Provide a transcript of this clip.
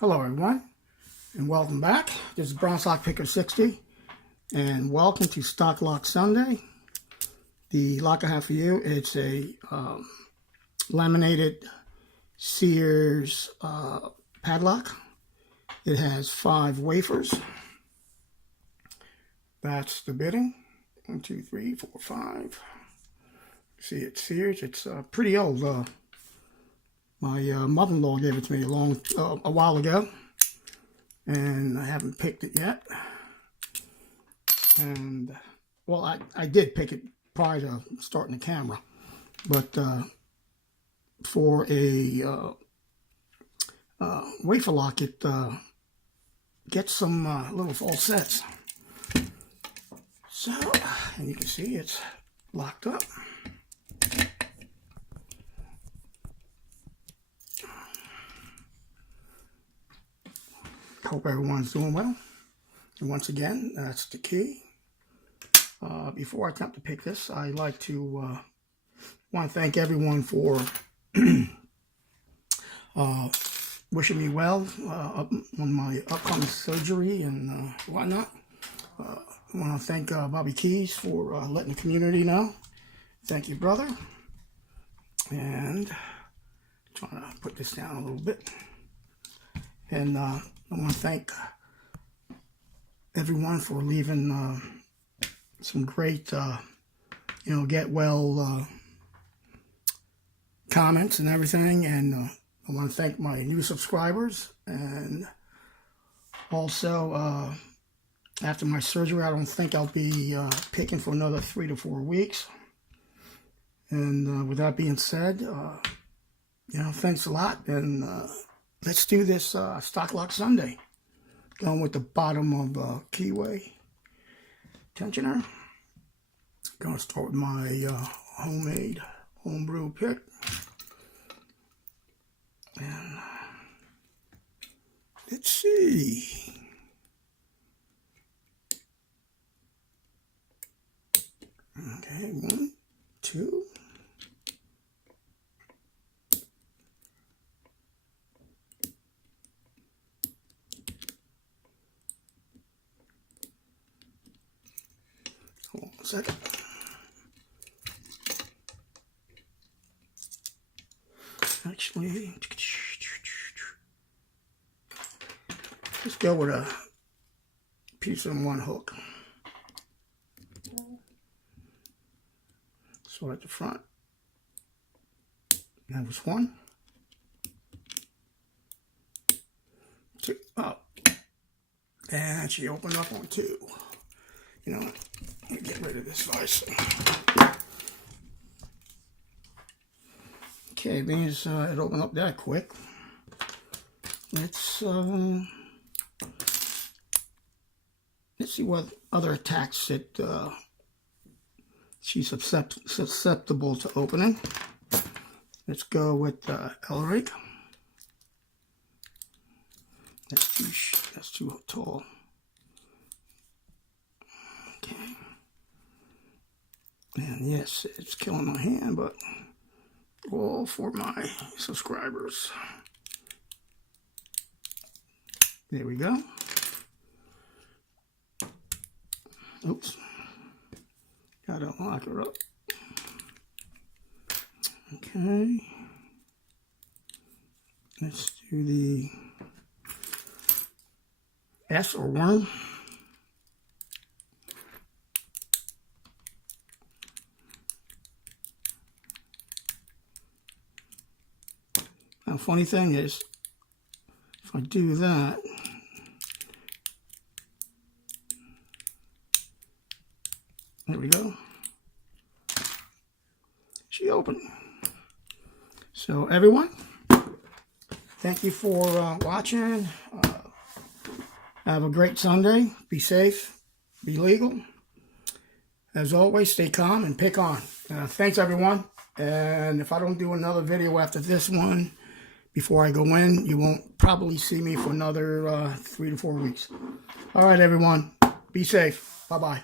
Hello everyone, and welcome back. This is Brown Stock Picker 60, and welcome to Stock Lock Sunday. The lock I have for you, it's a laminated SEARS padlock. It has 5 wafers. That's the bidding. 1, 2, 3, 4, 5. See, it's SEARS. It's pretty old. My mother-in-law gave it to me a while ago, and I haven't picked it yet. And well, I did pick it prior to starting the camera, but for a wafer lock, it gets some little false sets. So, and you can see it's locked up. Hope everyone's doing well. And once again, that's the key. Before I attempt to pick this, I'd like to want to thank everyone for wishing me well on my upcoming surgery and whatnot. I want to thank Bobby Keys for letting the community know. Thank you, brother. And trying to put this down a little bit. And I want to thank everyone for leaving some great, get well comments and everything. And I want to thank my new subscribers. And also, after my surgery, I don't think I'll be picking for another 3 to 4 weeks. And with that being said, thanks a lot. And let's do this Stock Lock Sunday. Going with the bottom of keyway tensioner. Going to start with my homemade homebrew pick. And let's see. Okay, 1, 2. Hold on a second. Actually, let's go with a piece and 1 hook. So at the front, that was 1, 2, up, and she opened up on 2. You know what? Let me get rid of this vise. Okay, being as it opened up that quick, let's see what other attacks that she's susceptible to opening. Let's go with Elric. That's too tall. Okay. And yes, it's killing my hand, but all for my subscribers. There we go. Oops. Gotta lock her up. Okay. Let's do the S or worm. Now, funny thing is, if I do that, there we go. She opened. So everyone, thank you for watching. Have a great Sunday. Be safe. Be legal. As always, stay calm and pick on. Thanks everyone. And if I don't do another video after this one, before I go in, you won't probably see me for another 3 to 4 weeks. All right, everyone. Be safe. Bye-bye.